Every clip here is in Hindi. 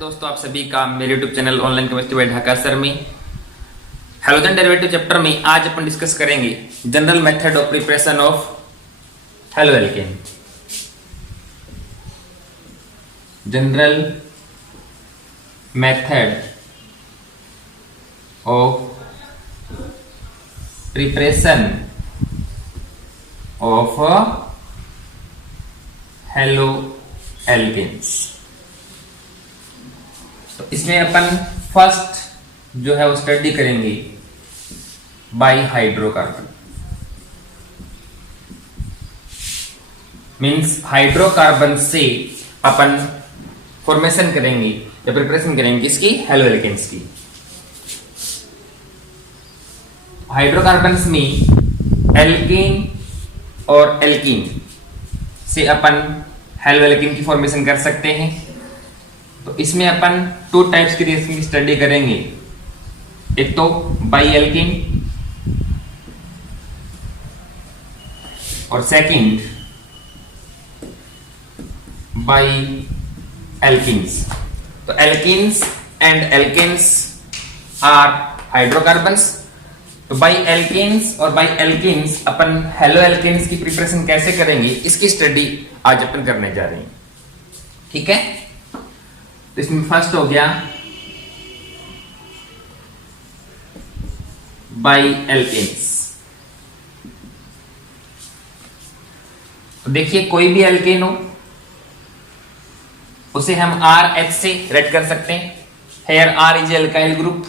दोस्तों, आप सभी का मेरे YouTube channel online chemistry by Dhaka sir में हैलोजन डेरिवेटिव चैप्टर में आज अपन डिस्कस करेंगे general method of preparation of haloalkane. General method of preparation of haloalkanes. तो इसमें अपन फर्स्ट जो है वो स्टडी करेंगे बाई हाइड्रोकार्बन। मींस हाइड्रोकार्बन से अपन फॉर्मेशन करेंगे या प्रिपरेशन करेंगे इसकी हेलो एल्केन्स की। हाइड्रोकार्बन्स में एल्केन और एल्कीन से अपन हेलो एल्केन की फॉर्मेशन कर सकते हैं। तो इसमें अपन टू टाइप्स की रिएक्शन की स्टडी करेंगे, एक तो बाई एल्कीन और सेकंड बाई एल्कीन्स। तो alkenes and alkanes are hydrocarbons. तो बाई एल्केन्स और बाई एल्कीन्स अपन हेलो एल्केन्स की प्रिपरेशन कैसे करेंगे इसकी स्टडी आज अपन करने जा रहे हैं। ठीक है, तो इसमें फर्स्ट हो गया बाई एल्केन्स। तो देखिए कोई भी एल्केन हो उसे हम RH से रेड कर सकते हैं। Here R is alkyl group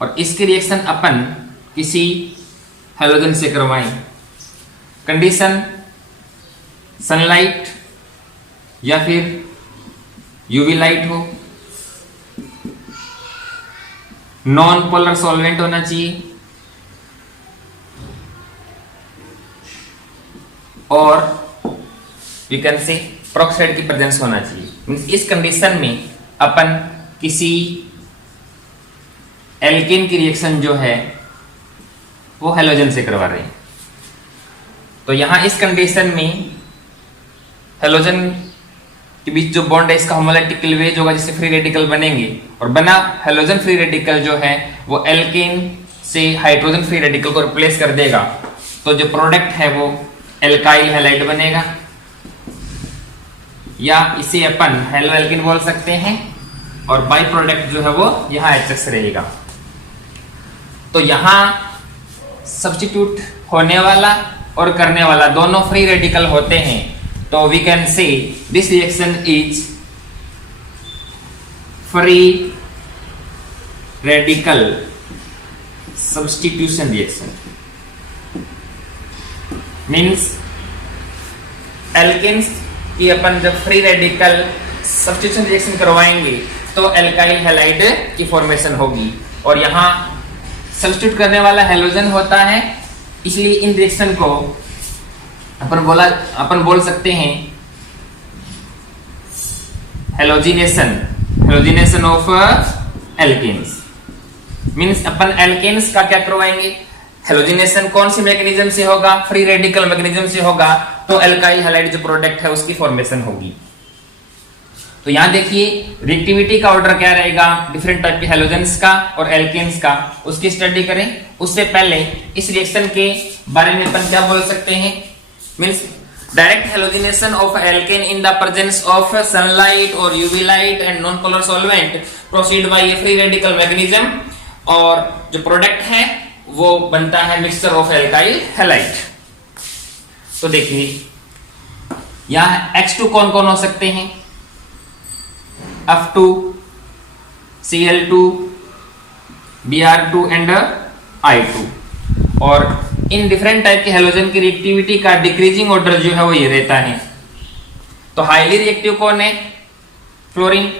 और इसकी रिएक्शन अपन किसी हेलोजन से करवाएं। कंडीशन सनलाइट या फिर यूवी लाइट हो, नॉन पोलर सॉल्वेंट होना चाहिए और वी कैन से पेरोक्साइड की प्रेजेंस होना चाहिए। मींस इस कंडीशन में अपन किसी एल्केन की रिएक्शन जो है वो हेलोजन से करवा रहे हैं। तो यहां इस कंडीशन में हेलोजन के बीच जो बॉन्ड है इसका होमोलैटिक क्लीवेज होगा जिससे फ्री रेडिकल बनेंगे और बना हेलोजन फ्री रेडिकल जो है वो एल्केन से हाइड्रोजन फ्री रेडिकल को रिप्लेस कर देगा। तो जो प्रोडक्ट है वो एल्काइल हैलाइड बनेगा या इसे अपन हेलो एल्केन बोल सकते हैं और बाई प्रोडक्ट जो है वो यहां HX रहेगा। तो यहां सब्स्टिट्यूट होने वाला और करने वाला दोनों फ्री रेडिकल होते हैं। तो we can say this reaction is free radical substitution reaction. Means alkanes की अपन जब फ्री रेडिकल सब्स्टिट्यूशन रिएक्शन करवाएंगे तो एल्काइल हैलाइड की फॉर्मेशन होगी और यहां सब्स्टिट्यूट करने वाला हेलोजन होता है, इसलिए इन रिएक्शन को अपन बोल सकते हैं हेलोजिनेशन ऑफ एल्केन्स। मींस अपन एल्केन्स का क्या करवाएंगे, हेलोजिनेशन कौन सी मैकेनिज्म से होगा, फ्री रेडिकल मैकेनिज्म से होगा। तो एल्काइल हैलाइड जो प्रोडक्ट है उसकी फॉर्मेशन होगी। तो यहां देखिए रिएक्टिविटी का ऑर्डर क्या रहेगा डिफरेंट टाइप के हेलोजेंस का और एल्केन्स का, उसकी स्टडी करें। उससे पहले इस रिएक्शन के बारे में अपन क्या बोल सकते हैं, means direct halogenation of alkane in the presence of sunlight और UV light and non polar solvent proceed by a free radical mechanism और जो प्रोडक्ट है वो बनता है मिक्सचर ऑफ एल्काइल हैलाइड। तो देखिए यहां H2 कौन कौन हो सकते हैं, F2, Cl2, Br2 and I2। और इन डिफरेंट टाइप के हेलोजन की रिएक्टिविटी का डिक्रीजिंग ऑर्डर जो है वो ये रहता है। तो हाईली रिएक्टिव कौन है, फ्लोरीन,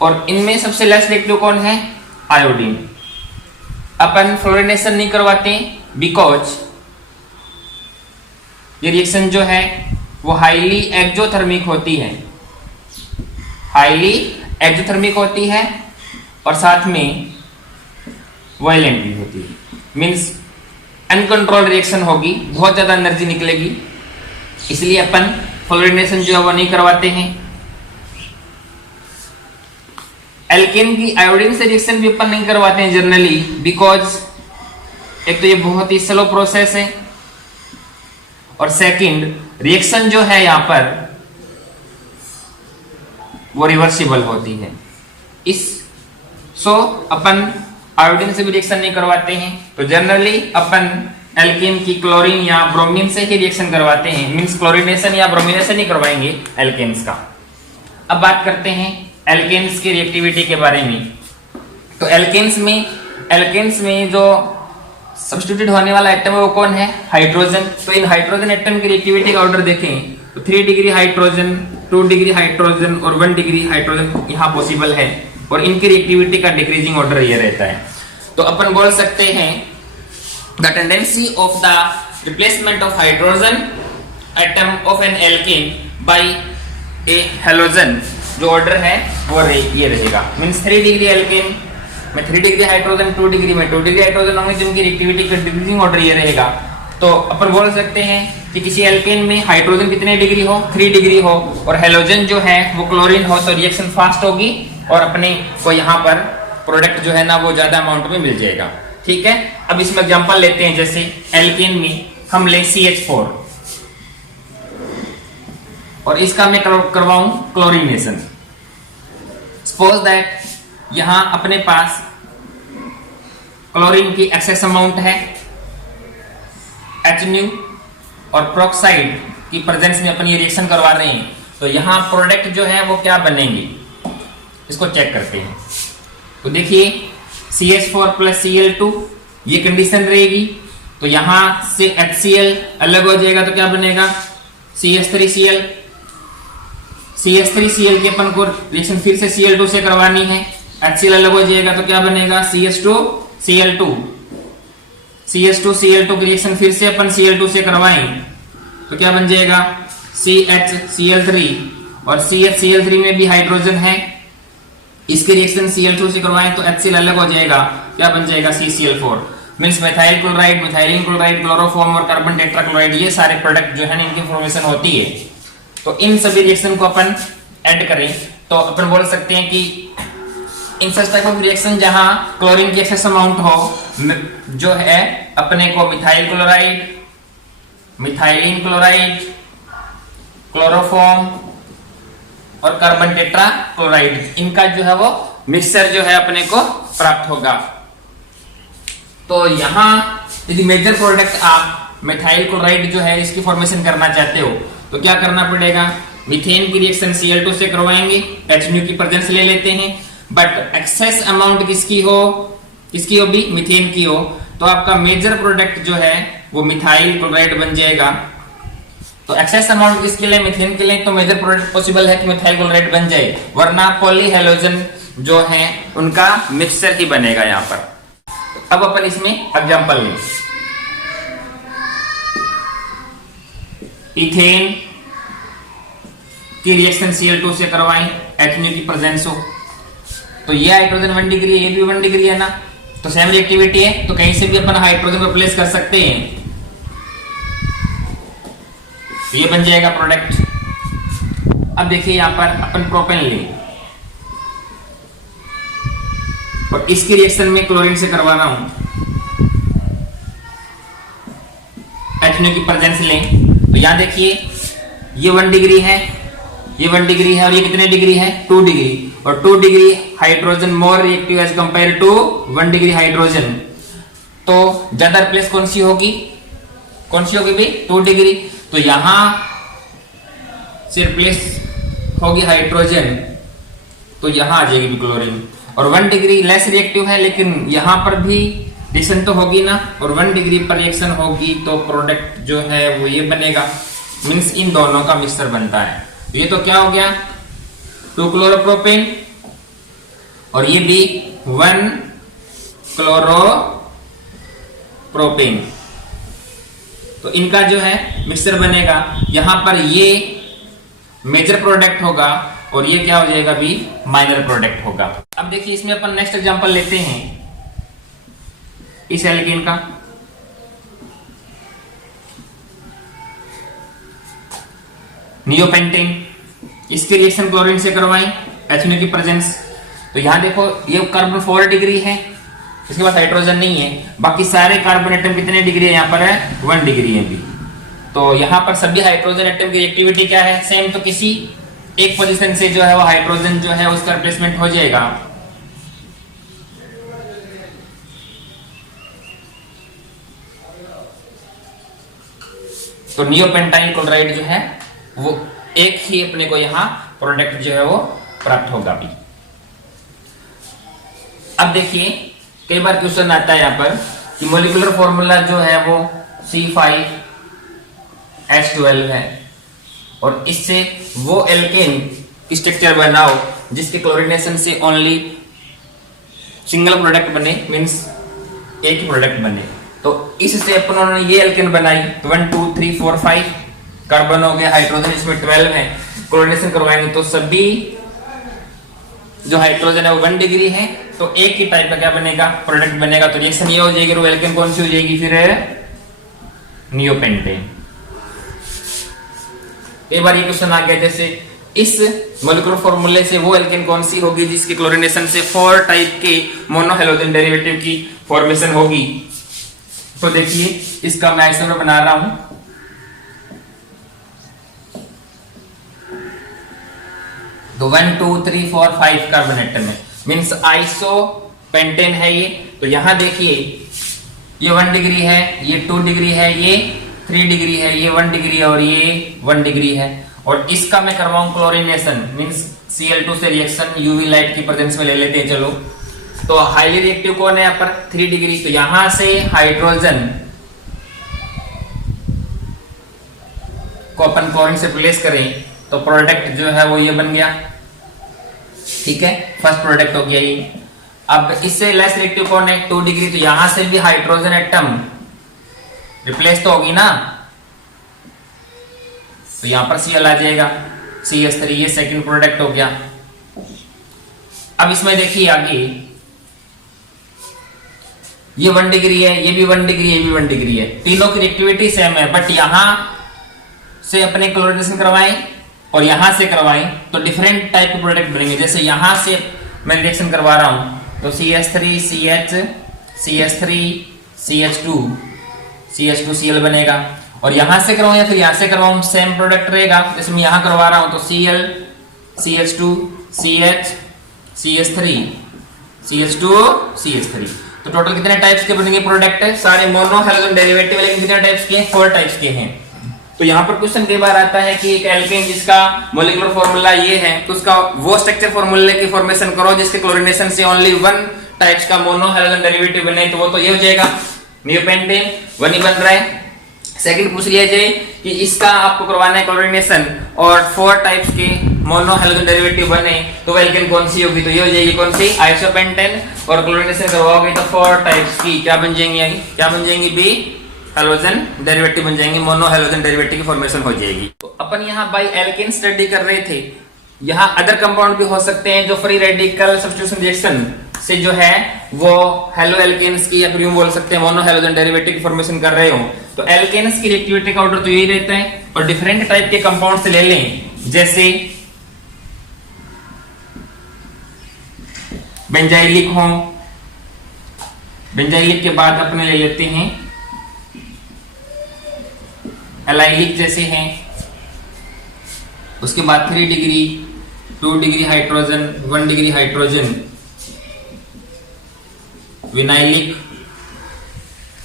और इनमें सबसे लेस रिएक्टिव कौन है, आयोडीन। अपन फ्लोरिनेशन नहीं करवाते बिकॉज ये रिएक्शन जो है वो हाईली एक्सोथर्मिक होती है, हाईली एक्सोथर्मिक होती है और साथ में वायलेंट भी होती है। मींस अनकंट्रोल रिएक्शन होगी, बहुत ज्यादा एनर्जी निकलेगी, इसलिए अपन फ्लोरिनेशन जो है वो नहीं करवाते हैं। एल्केन की आयोडीन से रिएक्शन भी अपन नहीं करवाते हैं जनरली, बिकॉज एक तो ये बहुत ही स्लो प्रोसेस है, और सेकंड रिएक्शन जो है यहां पर वो रिवर्सिबल होती है। अपन आयोडीन से भी रिएक्शन नहीं करवाते हैं, तो जनरली अपन एल्केन की क्लोरीन या ब्रोमीन से ही रिएक्शन करवाते हैं, मींस क्लोरीनेशन या ब्रोमिनेशन नहीं करवाएंगे एल्केन्स का। अब बात करते हैं एल्केन्स की रिएक्टिविटी के बारे में। तो एल्केन्स में जो सब्स्टिट्यूट होने वाला एटम है वो कौन है? हाइड्रोजन। तो इन हाइड्रोजन एटम की रिएक्टिविटी का ऑर्डर देखें तो 3 डिग्री हाइड्रोजन, 2 डिग्री हाइड्रोजन और 1 डिग्री हाइड्रोजन यहाँ पॉसिबल है, और इनकी रिएक्टिविटी का डिक्रीजिंग ऑर्डर ये रहता है। तो अपन बोल सकते हैं the tendency of the replacement of hydrogen atom of an alkane by a halogen, जो ऑर्डर है वो ये रहेगा, मींस 3 डिग्री एल्केन में 3 डिग्री हाइड्रोजन, 2 डिग्री में 2 डिग्री हाइड्रोजन होंगे, जिनकी रिएक्टिविटी का डिक्रीजिंग ऑर्डर ये रहेगा। तो अपन बोल सकते हैं कि किसी एल्केन में हाइड्रोजन कितने डिग्री हो? 3 डिग्री हो, और हैलोजन जो है वो क्लोरीन हो, तो रिएक्शन फास्ट होगी और अपने को यहाँ पर प्रोडक्ट जो है ना वो ज्यादा अमाउंट में मिल जाएगा। ठीक है, अब इसमें एग्जांपल लेते हैं, जैसे एल्केन में हम ले CH4 और इसका मैं करवाऊं क्लोरीनेशन। सपोज दैट यहां अपने पास क्लोरीन की एक्सेस अमाउंट है, HNu और प्रोक्साइड की प्रेजेंस में अपन ये रिएक्शन करवा रहे हैं, तो यहां प्रोडक्ट जो है वो क्या बनेंगे इसको चेक करते हैं। तो देखिए CH4 प्लस Cl2 ये कंडीशन रहेगी, तो यहां से HCl अलग हो जाएगा, तो क्या बनेगा? CH3Cl। CH3Cl की अपन को रिएक्शन फिर से Cl2 से करवानी है, HCl अलग हो जाएगा, तो क्या बनेगा? CH2Cl2। CH2Cl2 की रिएक्शन फिर से अपन Cl2 से करवाएं तो क्या बन जाएगा? CHCl3, और CHCl3 में भी हाइड्रोजन है, इसके रिएक्शन Cl2 से करवाएं तो HCl अलग हो जाएगा, क्या बन जाएगा? CCl4। Means methyl chloride, methylene chloride, chloroform और कार्बन टेट्राक्लोराइड, ये सारे प्रोडक्ट जो है ना इनकी फॉर्मेशन होती है। तो इन सभी रिएक्शन को अपन ऐड करें तो अपन बोल सकते हैं कि इन सच टाइप ऑफ रिएक्शन जहां क्लोरीन की एक्सेस अमाउंट हो, जो है अपने को methyl chloride, methylene chloride, chloroform और कार्बन टेट्रा क्लोराइड, इनका जो है वो मिक्सचर जो है अपने को प्राप्त होगा। तो यहाँ यदि मेजर प्रोडक्ट आप मिथाइल क्लोराइड जो है इसकी फॉर्मेशन करना चाहते हो तो क्या करना पड़ेगा? मीथेन की रिएक्शन Cl2 से करवाएंगे, HNu की प्रेजेंस ले लेते हैं, बट एक्सेस अमाउंट किसकी हो? किसकी हो भी? मीथेन की हो, तो आपका मेजर प्रोडक्ट जो है वो मिथाइल क्लोराइड बन जाएगा। तो एक्सेस अमाउंट किसके लिए? मीथेन के लिए, तो मेजर प्रोडक्ट पॉसिबल है कि मिथाइल क्लोराइड बन जाए, वरना पॉलीहेलोजन जो है उनका मिक्सचर ही बनेगा यहाँ पर। अब अपन इसमें एग्जांपल लें, इथेन की रिएक्शन Cl2 से करवाएं, HNu की प्रेजेंस हो, तो ये हाइड्रोजन 1 डिग्री है, ये भी 1 डिग्री है ना, तो सेम रिएक्टिविटी है, तो कहीं से भी अपन हाइड्रोजन को रिप्लेस कर सकते हैं, तो ये बन जाएगा प्रोडक्ट। अब देखिए यहां पर अपन प्रोपेन लें और इसकी रिएक्शन में क्लोरीन से करवा रहा हूं, HNu की प्रेजेंस लें, तो यहां देखिए ये 1 डिग्री है, ये 1 डिग्री है, और ये कितने डिग्री है? 2 डिग्री, और 2 degree hydrogen more reactive as compare to 1 degree hydrogen, तो ज्यादा रिप्लेस कौन सी होगी? कौन सी होगी भी? 2 डिग्री, तो यहां से रिप्लेस होगी हाइड्रोजन, तो यहां आ जाएगी क्लोरीन, और 1 डिग्री लेस रिएक्टिव है, लेकिन यहां पर भी रिएक्शन तो होगी ना, और 1 डिग्री पर रिएक्शन होगी, तो प्रोडक्ट जो है वो ये बनेगा, मींस इन दोनों का मिक्सचर बनता है। तो ये तो क्या हो गया? 2 क्लोरोप्रोपेन, और ये भी 1 क्लोरोप्रोपेन, तो इनका जो है मिक्सचर बनेगा। यहां पर ये मेजर प्रोडक्ट होगा और ये क्या हो जाएगा भी? माइनर प्रोडक्ट होगा। अब देखिए इसमें अपन नेक्स्ट एग्जांपल लेते हैं इस एल्केन का। नियोपेंटेन, इसकी रिएक्शन क्लोरीन से करवाएं, HNu की प्रेजेंस, तो यहां देखो ये कार्बन 4 डिग्री है, इसके पास हाइड्रोजन नहीं है, बाकी सारे कार्बन एटम कितने डिग्री है, यहाँ पर है 1 डिग्री है भी। तो यहाँ पर सभी हाइड्रोजन एटम की रिएक्टिविटी क्या है, सेम। तो किसी एक पोजीशन से जो है वो हाइड्रोजन जो है उसका रिप्लेसमेंट हो जाएगा। तो नियोपेंटाइल क्लोराइड जो है वो एक ही अपने को यहाँ प्रोडक्ट जो है वो प्राप्त होगा भी। अब देखिए कई बार क्वेश्चन आता है यहाँ पर कि मॉलिक्यूलर फॉर्मूला जो है वो C5H12 है और इससे वो एल्केन स्ट्रक्चर बनाओ जिसके क्लोरीनेशन से ओनली सिंगल प्रोडक्ट बने, मींस एक ही प्रोडक्ट बने। तो इससे अपन ने ये एल्केन बनाई, 1 2 3 4 5 कार्बन हो गया, हाइड्रोजन इसमें 12 है। क्लोरीनेशन करवाएंगे तो सभी जो हाइड्रोजन है वो 1 डिग्री है, तो एक ही टाइप का क्या बनेगा, प्रोडक्ट बनेगा। तो रिएक्शन ये हो जाएगी, वो एल्केन कौन सी हो जाएगी, फिर नियोपेंटेन। एक बार ये क्वेश्चन आ गया जैसे इस मॉलिक्यूलर फॉर्मूले से वो एल्केन कौन सी होगी जिसके क्लोरीनेशन से 4 टाइप के मोनोहैलोजन डेरिवेटिव की फॉर्मेशन होगी। तो देखिए इसका मैं आइसोमर बना रहा हूं। तो 1 2 3 4 5 कार्बन एटम है, मींस आइसोपेंटेन है ये। तो यहां देखिए ये 1 डिग्री है, ये 2 डिग्री है, ये 3 डिग्री है, ये 1 डिग्री है और ये 1 डिग्री है। और इसका मैं करवाऊं क्लोरीनेशन, मींस Cl2 से रिएक्शन यूवी लाइट की प्रेजेंस में ले लेते हैं। चलो तो हाईली रिएक्टिव कौन है यहाँ पर, 3 डिग्री। तो यहां से हाइड्रोजन को अपन क्लोरीन से रिप्लेस करें तो प्रोडक्ट जो है वो ये बन गया, ठीक है, फर्स्ट प्रोडक्ट हो गया ये। अब इससे लेस रिएक्टिव कौन है, 2 डिग्री। तो यहां से भी हाइड्रोजन एटम रिप्लेस तो होगी ना, तो यहां पर Cl आ जाएगा, CH3, ये सेकंड प्रोडक्ट हो गया। अब इसमें देखिए आगे ये 1 डिग्री है, ये भी 1 डिग्री, ये भी 1 डिग्री है, तीनों की रिएक्टिविटी सेम है। बट यहां से अपने क्लोरीनेशन करवाएं और यहां से करवाएं तो डिफरेंट टाइप के प्रोडक्ट बनेंगे। जैसे यहां से मैं रिएक्शन करवा रहा हूं तो CH3 CH CH3 CH2 CH2Cl बनेगा, और यहां से करवाऊं या फिर यहां से करवाऊं सेम प्रोडक्ट रहेगा। जैसे मैं यहां करवा रहा हूं तो Cl CH2 CH CH3 CH2 CH3। तो टोटल कितने टाइप्स के बनेंगे प्रोडक्ट, सारे मोनोहैलोजन डेरिवेटिव, लेकिन कितने टाइप्स के हैं, 4 टाइप्स के हैं। तो यहाँ पर क्वेश्चन कई बार आता है कि एक एल्केन जिसका मॉलिक्यूलर फॉर्मूला ये है तो उसका वो स्ट्रक्चर फॉर्मूले की फॉर्मेशन करो जिसके क्लोरीनेशन से ओनली 1 टाइप्स का मोनोहैलोजन डेरिवेटिव बने, तो वो तो ये हो जाएगा नियोपेंटेन, 1 ही बन रहा है। सेकंड पूछ लिया जाए कि इसका आपको करवाना है क्लोरीनेशन और 4 टाइप्स के मोनोहैलोजन डेरिवेटिव बने तो एल्केन कौन सी होगी, तो ये हो जाएगी कौन सी, आइसोपेंटेन। और क्लोरीनेशन करवाओगे तो 4 टाइप्स की क्या बन जाएंगी, क्या बन जाएंगी, बी हैलोजन डेरिवेटिव बन जाएंगे, मोनोहैलोजन डेरिवेटिव की फॉर्मेशन हो जाएगी। तो अपन यहाँ बाय एल्केन स्टडी कर रहे थे, यहाँ अदर कंपाउंड भी हो सकते हैं जो फ्री रेडिकल सब्स्टिट्यूशन रिएक्शन से जो है वो हेलो एल्केन्स की या फिर यूं बोल सकते हैं मोनोहैलोजन डेरिवेटिव की फॉर्मेशन कर रहे हो। तो एल्केन्स की रिएक्टिविटी का ऑर्डर तो यही रहता है, और डिफरेंट टाइप के कंपाउंड से ले लें, जैसे बेंजाइलिक हो, बेंजाइलिक के बाद अपने ले लेते हैं एलाइलिक जैसे हैं, उसके बाद 3 degree 2 degree hydrogen 1 degree hydrogen, vinylic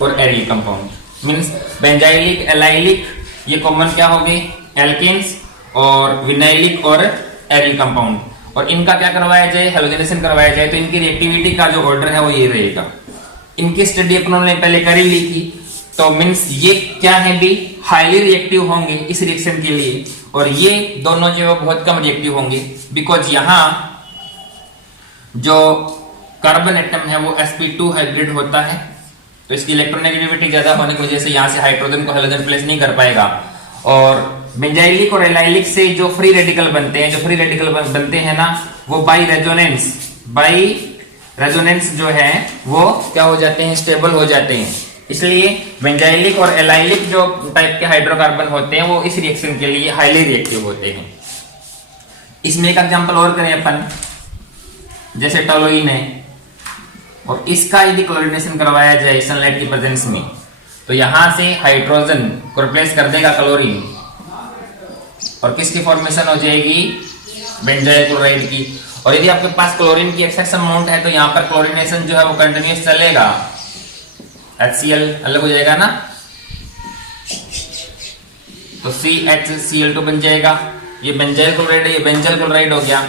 और aryl compound. Means benzylic allylic ये कॉमन क्या हो गए एल्केन्स, और विनाइलिक और एरिल कंपाउंड, और इनका क्या करवाया जाए, हैलोजनेशन करवाया जाए। तो इनकी रिएक्टिविटी का जो ऑर्डर है वो ये रहेगा। इनकी स्टडी अपन ने पहले कर ही ली थी, तो मींस ये क्या है भी हाईली रिएक्टिव होंगे इस रिएक्शन के लिए, और ये दोनों जो है बहुत कम रिएक्टिव होंगे, बिकॉज यहां जो कार्बन एटम है वो sp2 हाइब्रिड होता है, तो इसकी इलेक्ट्रोनेगेटिविटी ज्यादा होने की वजह से यहां से हाइड्रोजन को हैलोजन रिप्लेस नहीं कर पाएगा। और बेंजाइलिक और एलाइलिक से जो फ्री रेडिकल बनते हैं, जो फ्री रेडिकल बनते हैं ना, वो बाई रेजोनेंस जो है वो क्या हो जाते हैं, स्टेबल हो जाते हैं। इसलिए बेंजाइलिक और एलाइलिक जो टाइप के हाइड्रोकार्बन होते हैं वो इस रिएक्शन के लिए हाईली रिएक्टिव होते हैं। इसमें एक एग्जांपल और करें अपन, जैसे टोलुइन है, और इसका यदि क्लोरीनेशन करवाया जाए सनलाइट की प्रेजेंस में, तो यहां से हाइड्रोजन को रिप्लेस कर देगा क्लोरीन, और किसकी फॉर्मेशन हो जाएगी, बेंजाइल क्लोराइड की। और यदि आपके पास क्लोरीन की एक्सेस अमाउंट है तो यहाँ पर क्लोरीनेशन जो है वो कंटिन्यूस चलेगा, HCl अलग हो जाएगा ना, तो CHCl2 बन जाएगा। ये बेंजाइल क्लोराइड है, ये बेंजाइल क्लोराइड हो गया,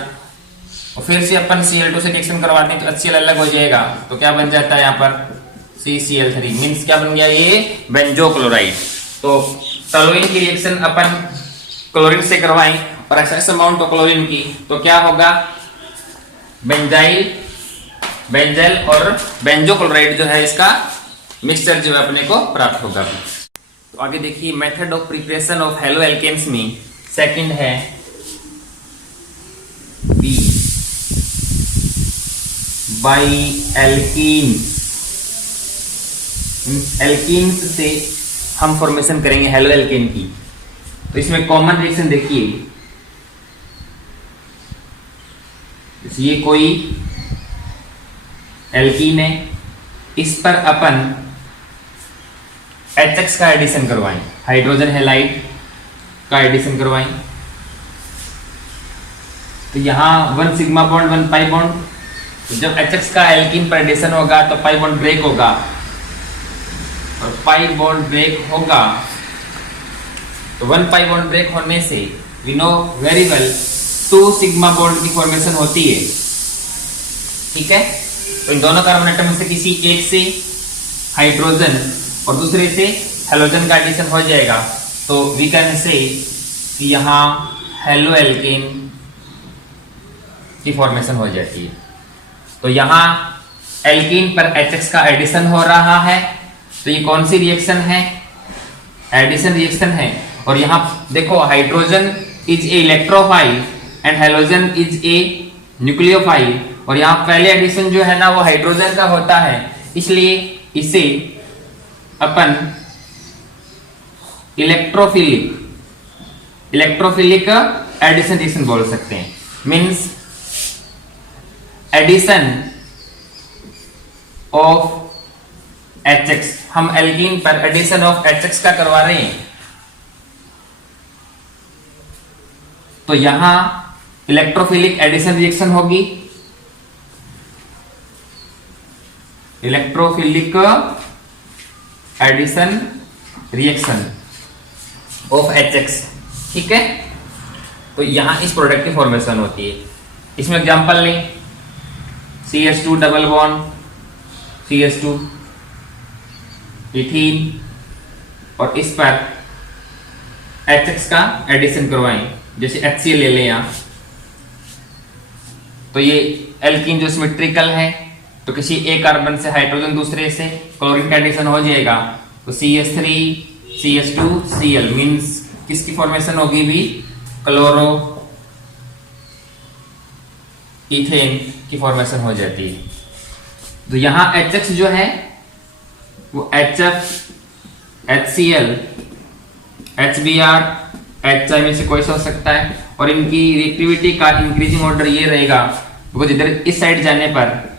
और फिर से अपन Cl2 से रिएक्शन करवाते हैं तो HCl अलग हो जाएगा, तो क्या बन जाता है यहाँ पर CCl3, मींस क्या बन गया, ये बेंजो क्लोराइड। तो टोलुइन की रिएक्शन अपन क्लोरीन से करवाएं और एक्सेस अमाउंट हो क्लोरीन की, तो क्या होगा, बेंजाइल और बेंजो क्लोराइड जो है इसका मिक्सचर जो है अपने को प्राप्त होगा। तो आगे देखिए method of preparation of haloalkanes में सेकंड है बी बाई एल्कीन। एल्कीन्स से हम फॉर्मेशन करेंगे हेलो एल्केन की। तो इसमें कॉमन रिएक्शन देखिए, ये कोई एल्कीन है, इस पर अपन HX का एडिशन करवाएं, हाइड्रोजन हैलाइड का एडिशन करवाएं, तो यहां 1 सिग्मा बॉन्ड 1 पाई बॉन्ड। तो जब HX का एल्कीन पर एडिशन होगा तो पाई बॉन्ड ब्रेक होगा, और पाई बॉन्ड ब्रेक होगा तो 1 पाई बॉन्ड ब्रेक होने से we know very well 2 sigma bond की फॉर्मेशन होती है, ठीक है। तो इन दोनों कार्बन एटम में से किसी एक से हाइड्रोजन और दूसरे से हेलोजन का एडिशन हो जाएगा, तो वी कैन से कि यहाँ हेलो एल्केन की फॉर्मेशन हो जाती है। तो यहाँ एल्कीन पर HX का एडिशन हो रहा है, तो ये कौन सी रिएक्शन है, एडिशन रिएक्शन है। और यहाँ देखो hydrogen is a electrophile and halogen is a nucleophile, और यहाँ पहले एडिशन जो है ना वो हाइड्रोजन का होता है, इसलिए इसे अपन इलेक्ट्रोफिलिक एडिशन रिएक्शन बोल सकते हैं। मींस एडिशन ऑफ HX, हम एल्कीन पर एडिशन ऑफ HX का करवा रहे हैं, तो यहां इलेक्ट्रोफिलिक एडिशन रिएक्शन होगी, electrophilic addition reaction of HX, ठीक है। तो यहां इस प्रोडक्ट की फॉर्मेशन होती है। इसमें एग्जांपल लें, CH2 double bond CH2 ethene, और इस पर HX का एडिशन करवाएं, जैसे HCl ले लें यहां, तो ये एल्कीन जो सिमेट्रिकल है, तो किसी एक कार्बन से हाइड्रोजन दूसरे से क्लोरीन का एडिशन हो जाएगा, तो CH3 CH2 Cl मींस किसकी फॉर्मेशन होगी भी, क्लोरो इथेन की फॉर्मेशन हो जाती है। तो यहां HX जो है वो HF HCl HBr HI में से कोई सा हो सकता है, और इनकी रिएक्टिविटी का इंक्रीजिंग ऑर्डर ये रहेगा, बिकॉज इधर इस साइड जाने पर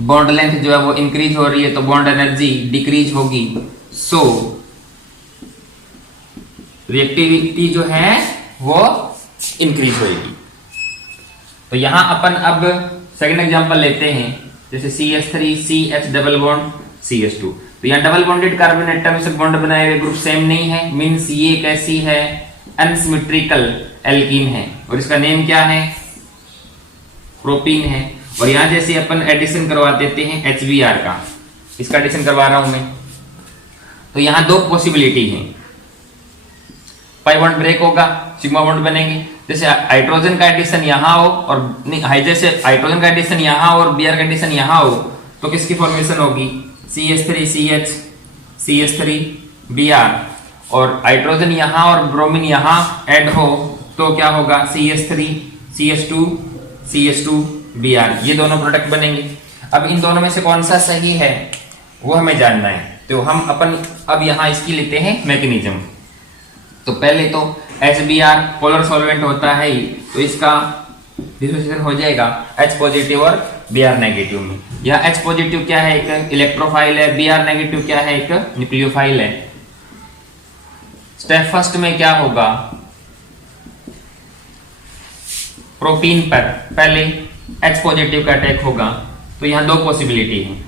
बॉन्ड लेंथ जो है वो इंक्रीज हो रही है, तो बॉन्ड एनर्जी डिक्रीज होगी, सो रिएक्टिविटी जो है वो इंक्रीज होगी। तो यहां अपन अब सेकंड एग्जांपल लेते हैं, जैसे CH3 CH double bond CH2, तो यहाँ डबल बॉन्डेड कार्बन एटम से बॉन्ड बनाए हुए ग्रुप सेम नहीं है, मींस ये कैसी है, अनसिमेट्रिकल एल्कीन है, और इसका नेम क्या है, प्रोपीन है। और यहां जैसे अपन एडिशन करवा देते हैं HBr का, इसका एडिशन करवा रहा हूं मैं, तो यहां दो पॉसिबिलिटी है, पाई बॉन्ड ब्रेक होगा, सिग्मा बॉन्ड बनेंगे, जैसे हाइड्रोजन का एडिशन यहां हो और नहीं, जैसे हाइड्रोजन का एडिशन यहां हो और Br का एडिशन यहां हो, तो किसकी फॉर्मेशन होगी, CH3 CH CH3 Br, और हाइड्रोजन यहां और ब्रोमीन यहां ऐड हो तो क्या होगा, CH3 CH2 CH2 Br, ये दोनों प्रोडक्ट बनेंगे। अब इन दोनों में से कौन सा सही है वो हमें जानना है, तो हम अपन अब यहां इसकी लेते हैं मैकेनिज्म। तो पहले तो HBr पोलर सॉल्वेंट होता है ही, तो इसका डिसोसिएशन हो जाएगा H पॉजिटिव और Br नेगेटिव में। यह H पॉजिटिव क्या है, एक इलेक्ट्रोफाइल है, Br नेगेटिव क्या है, एक न्यूक्लियोफाइल है। स्टेप फर्स्ट में क्या होगा, प्रोटीन पर पहले H पॉजिटिव का अटैक होगा, तो यहां दो पॉसिबिलिटी है।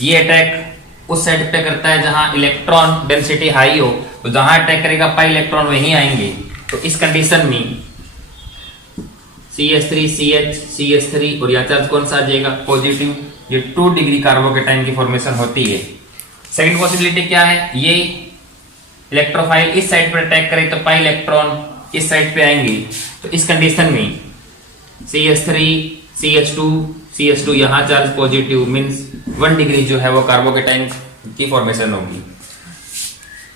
ये अटैक उस साइड पे करता है जहां इलेक्ट्रॉन डेंसिटी हाई हो, तो जहां अटैक करेगा पाई इलेक्ट्रॉन वहीं आएंगे। तो इस कंडीशन में CH3 CH CH3 और यह चार्ज कौन सा आ जाएगा, पॉजिटिव। ये 2 डिग्री कार्बोकेटाइन की फॉर्मेशन होती है। सेकंड पॉसिबिलिटी क्या है, ये इलेक्ट्रोफाइल इस साइड पर अटैक करे तो पाई इलेक्ट्रॉन इस साइड पे आएंगे। तो इस कंडीशन में CH3 CH2 यहां चार्ज पॉजिटिव मींस 1 डिग्री जो है वो कार्बोकेटाइन की फॉर्मेशन होगी।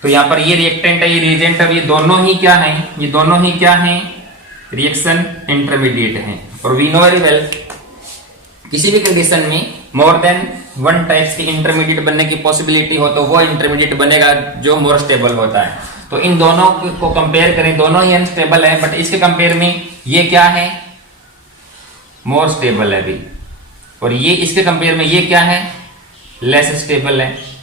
तो यहां पर ये रिएक्टेंट है, ये रिएजेंट है, ये दोनों ही क्या हैं, ये दोनों ही क्या हैं, रिएक्शन इंटरमीडिएट हैं। और वी नो वेरी वेल किसी भी कंडीशन में मोर देन 1 टाइप्स की इंटरमीडिएट बनने की पॉसिबिलिटी हो तो वो इंटरमीडिएट बनेगा जो मोर स्टेबल होता है। तो इन दोनों को कंपेयर करें, दोनों ही अनस्टेबल है, बट इसके कंपेयर में ये क्या है, मोर स्टेबल है भी, और ये इसके कंपेयर में ये क्या है, लेस स्टेबल है।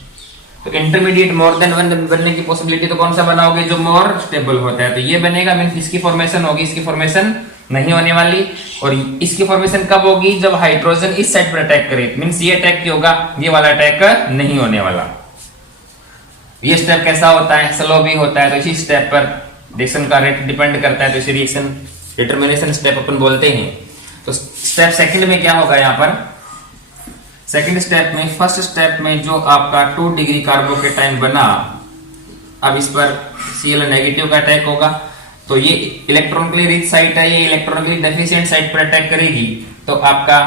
तो इंटरमीडिएट मोर देन 1 बनने की पॉसिबिलिटी तो कौन सा बनाओगे, जो मोर स्टेबल होता है। तो ये बनेगा मींस इसकी फॉर्मेशन होगी, इसकी फॉर्मेशन नहीं होने वाली। और इसकी फॉर्मेशन कब होगी, जब हाइड्रोजन इस साइड पर अटैक करे, मींस ये अटैक क्यों होगा, ये वाला अटैक नहीं होने वाला। ये स्टेप कैसा होता है, स्लो भी होता है। तो इसी स्टेप पर रिएक्शन का रेट डिपेंड करता है, तो इसे रिएक्शन डिटरमिनेशन स्टेप अपन बोलते हैं। तो स्टेप सेकंड में क्या होगा, यहाँ पर सेकंड स्टेप में, फर्स्ट स्टेप में जो आपका 2 डिग्री कार्बोकेटाइन बना, अब इस पर Cl नेगेटिव का अटैक होगा। तो ये इलेक्ट्रॉनिकली रिच साइट है, ये इलेक्ट्रॉनिकली डेफिशिएंट साइट पर अटैक करेगी, तो आपका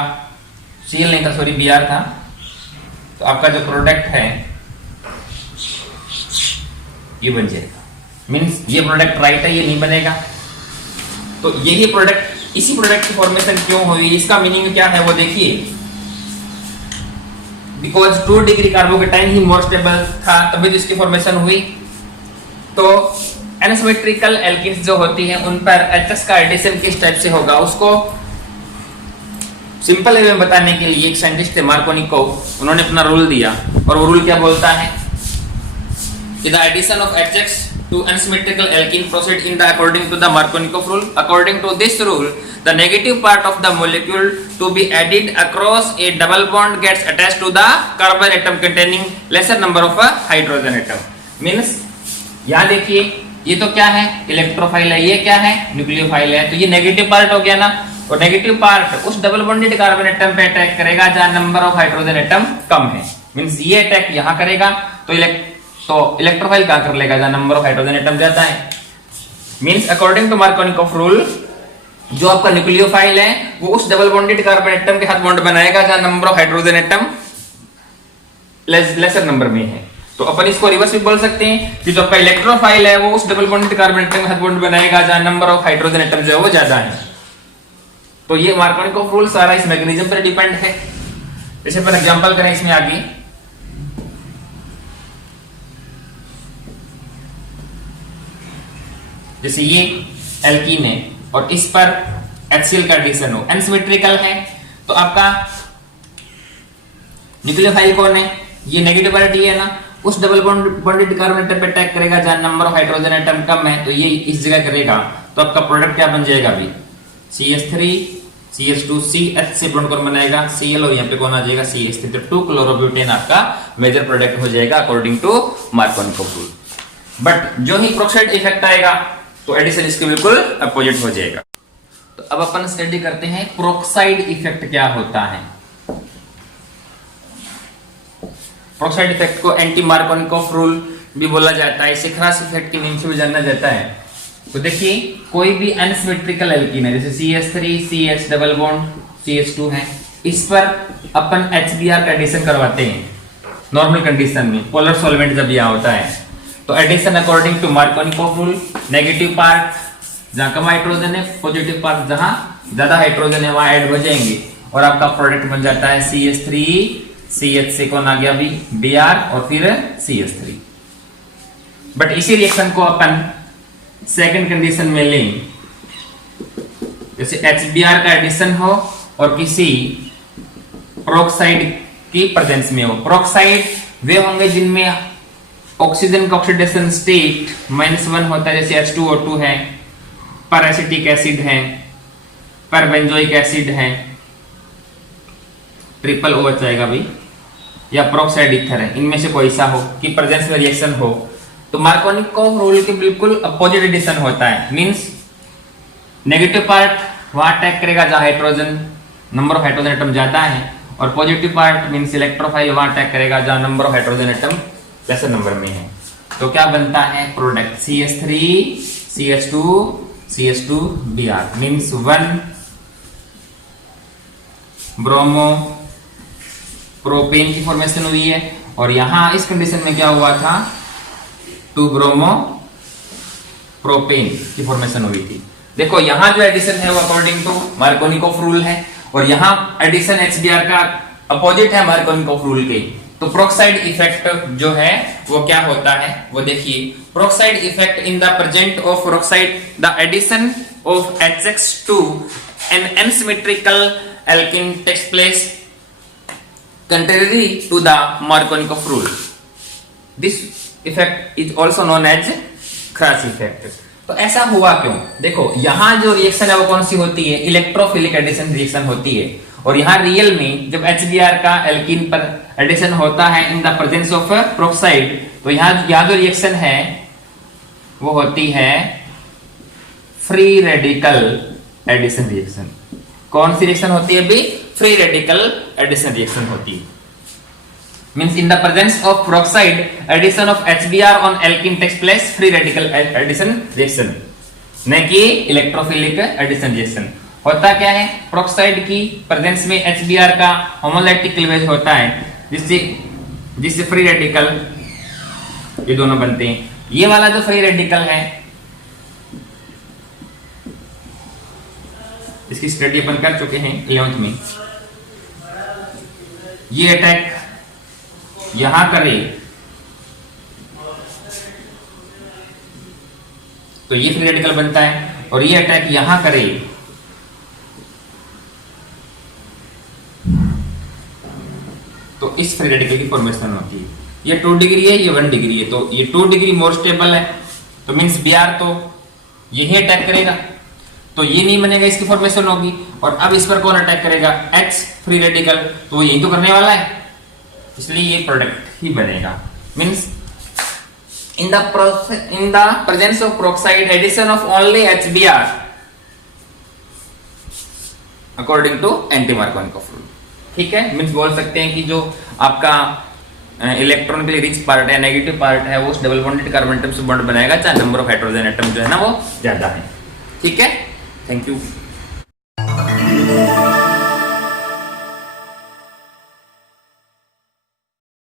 Cl नहीं था, सॉरी Br था। तो आपका जो प्रोडक्ट है ये बन जाएगा, मींस ये प्रोडक्ट राइट है, ये नहीं बनेगा। तो यही प्रोडक्ट, इसी प्रोडक्ट की फॉर्मेशन क्यों हुई, इसका मीनिंग क्या है वो देखिए। Because 2 degree carbocation he more stable था, तभी तो इसकी फॉर्मेशन हुई। तो एनसिमेट्रिकल एल्कीन्स जो होती हैं उन पर एचएस का एडिशन किस टाइप से होगा, उसको सिंपल वे में बताने के लिए एक साइंटिस्ट थे मार्कोनिकोव, उन्होंने अपना रूल दिया। और वो रूल क्या बोलता है कि the addition of HX to unsymmetrical alkene proceed in the according to the Markovnikov rule. According to this rule, the negative part of the molecule to be added across a double bond gets attached to the carbon atom containing lesser number of hydrogen atom. Means यहाँ देखिए, ये तो क्या है, इलेक्ट्रोफाइल है, ये क्या है, न्यूक्लियोफाइल है। तो ये नेगेटिव पार्ट हो गया ना, और नेगेटिव पार्ट उस डबल बॉन्डेड कार्बन एटम पे अटैक करेगा जहां नंबर ऑफ हाइड्रोजन एटम कम है। मींस ये अटैक यहाँ करेगा तो इलेक्ट्रोफाइल कहां कर लेगा, जहां नंबर ऑफ हाइड्रोजन एटम ज्यादा है। Means according to Markovnikov rule, जो आपका न्यूक्लियोफाइल है वो उस डबल बॉन्डेड कार्बन एटम के साथ बॉन्ड बनाएगा जहां number of hydrogen atom laser number में है। तो अपन इसको रिवर्स भी बोल सकते हैं कि जो आपका इलेक्ट्रोफाइल है वो उस डबल बॉन्डेड कार्बन एटम के साथ बॉन्ड बनाएगा जहां नंबर ऑफ हाइड्रोजन एटम जो है वो ज्यादा है। तो ये मार्कोनिकोव रूल सारा इस मैकेनिज्म पर डिपेंड है। जैसे अपन एग्जांपल करें इसमें आगे, जैसे ये एल्कीन है और इस पर HCl का एडिशन हो, अनसिमेट्रिकल है, तो आपका न्यूक्लियोफाइल कौन है, ये नेगेटिव पोलैरिटी है ना, उस डबल बॉन्डेड कार्बन एटम पे अटैक करेगा जहां नंबर ऑफ हाइड्रोजन एटम कम है, तो ये इस जगह करेगा। तो आपका प्रोडक्ट क्या बन जाएगा अभी, CH3 CH2 CH से बॉन्ड कौन बनाएगा, Cl, और यहाँ पे कौन आ जाएगा, CH3। तो 2 क्लोरोब्यूटेन आपका मेजर प्रोडक्ट हो जाएगा according to Markovnikov rule. But जो ही प्रोक्साइड इफेक्ट आएगा तो एडिशन इसके बिल्कुल अपोजिट हो जाएगा। तो अब अपन स्टडी करते हैं प्रोक्साइड इफेक्ट क्या होता है। प्रोक्साइड इफेक्ट को एंटी मार्कोनिकोव रूल भी बोला जाता है, इसे क्रॉस इफेक्ट के नाम से भी जाना जाता है। तो देखिए, कोई भी अनसिमेट्रिकल एल्कीन है, जैसे CH3 CH double bond CH2 है, इस पर अपन HBr का एडिशन करवाते हैं नॉर्मल कंडीशन में, पोलर सॉल्वेंट जब यह होता है। तो addition according to Markovnikov rule, negative part जहां कम हाइड्रोजन है, पॉजिटिव पार्ट जहां ज्यादा हाइड्रोजन है वहां ऐड हो जाएंगे और आपका प्रोडक्ट बन जाता है CH3 CH से कौन आ गया अभी, Br और फिर CH3। बट इसी रिएक्शन को अपन सेकंड कंडीशन में लें जैसे HBr का एडिशन हो और किसी प्रोक्साइड की प्रेजेंस में हो। प्रोक्साइड वे होंगे जिनमें ऑक्सीजन का ऑक्सीडेशन स्टेट -1 होता है, जैसे H2O2 है, पर एसिटिक एसिड है, पर बेंजोइक एसिड है, ट्रिपल O बचाएगा भाई, या प्रोक्साइड ईथर है, इनमें से कोई सा हो कि प्रेजेंस में रिएक्शन हो तो मार्कोनिकोव रूल के बिल्कुल अपोजिट एडिशन होता है। मींस नेगेटिव पार्ट वहां अटैक करेगा जहां hydrogen number of hydrogen atom ज्यादा है, और पॉजिटिव पार्ट मींस इलेक्ट्रोफाइल वहां अटैक करेगा जहां नंबर ऑफ हाइड्रोजन एटम जैसे नंबर में है। तो क्या बनता है product CH3 CH2 CH2 Br means 1 bromo propane की फॉर्मेशन हुई है, और यहां इस कंडीशन में क्या हुआ था 2 ब्रोमो प्रोपेन की फॉर्मेशन हुई थी। देखो यहां जो एडिशन है वो अकॉर्डिंग टू मार्कोनिकोव रूल है, और यहां एडिशन HBr का अपोजिट है मार्कोनिकोव रूल के। तो प्रोक्साइड इफेक्ट जो है वो क्या होता है वो देखिए। Peroxide effect in the present of peroxide the addition of HX2 an unsymmetrical alkene takes place contrary to the Markovnikov rule. This effect is also known as Kras effect. तो ऐसा हुआ क्यों? देखो यहां जो रिएक्शन है वो कौन सी होती है, इलेक्ट्रोफिलिक एडिशन रिएक्शन होती है, और यहां रियल में जब HBr का एल्कीन पर एडिशन होता है इन द प्रेजेंस ऑफ प्रोक्साइड, तो यहां जो रिएक्शन है वो होती है फ्री रेडिकल एडिशन रिएक्शन। कौन सी रिएक्शन होती है अभी? फ्री रेडिकल एडिशन रिएक्शन होती है। Means in the presence of peroxide addition of HBr on alkene takes place free radical addition reaction, न कि इलेक्ट्रोफिलिक एडिशन रिएक्शन। होता क्या है, प्रोक्साइड की प्रेजेंस में HBr का होमोलैटिक क्लीवेज होता है, जिससे फ्री रेडिकल ये दोनों बनते हैं। ये वाला जो फ्री रेडिकल है इसकी स्टडी अपन कर चुके हैं 11th में। ये अटैक यहां करे तो ये फ्री रेडिकल बनता है, और ये अटैक यहां करे तो इस फ्री रेडिकल की फॉर्मेशन होती है। ये 2 डिग्री है, ये 1 डिग्री है, तो ये 2 डिग्री मोर स्टेबल है, तो मींस Br तो यही अटैक करेगा, तो ये नहीं बनेगा, इसकी फॉर्मेशन होगी। और अब इस पर कौन अटैक करेगा, H फ्री रेडिकल, तो यही तो करने वाला है, इसलिए ये प्रोडक्ट ही बनेगा। Means in the presence of peroxide addition of only HBr according to anti Markovnikov rule. ठीक है, मींस बोल सकते हैं कि जो आपका इलेक्ट्रॉनिकली रिच पार्ट है, नेगेटिव पार्ट है, वो उस डबल बॉन्डेड कार्बन एटम से बॉन्ड बनाएगा, चाहे नंबर ऑफ हाइड्रोजन एटम जो है ना वो ज्यादा है। ठीक है, थैंक यू।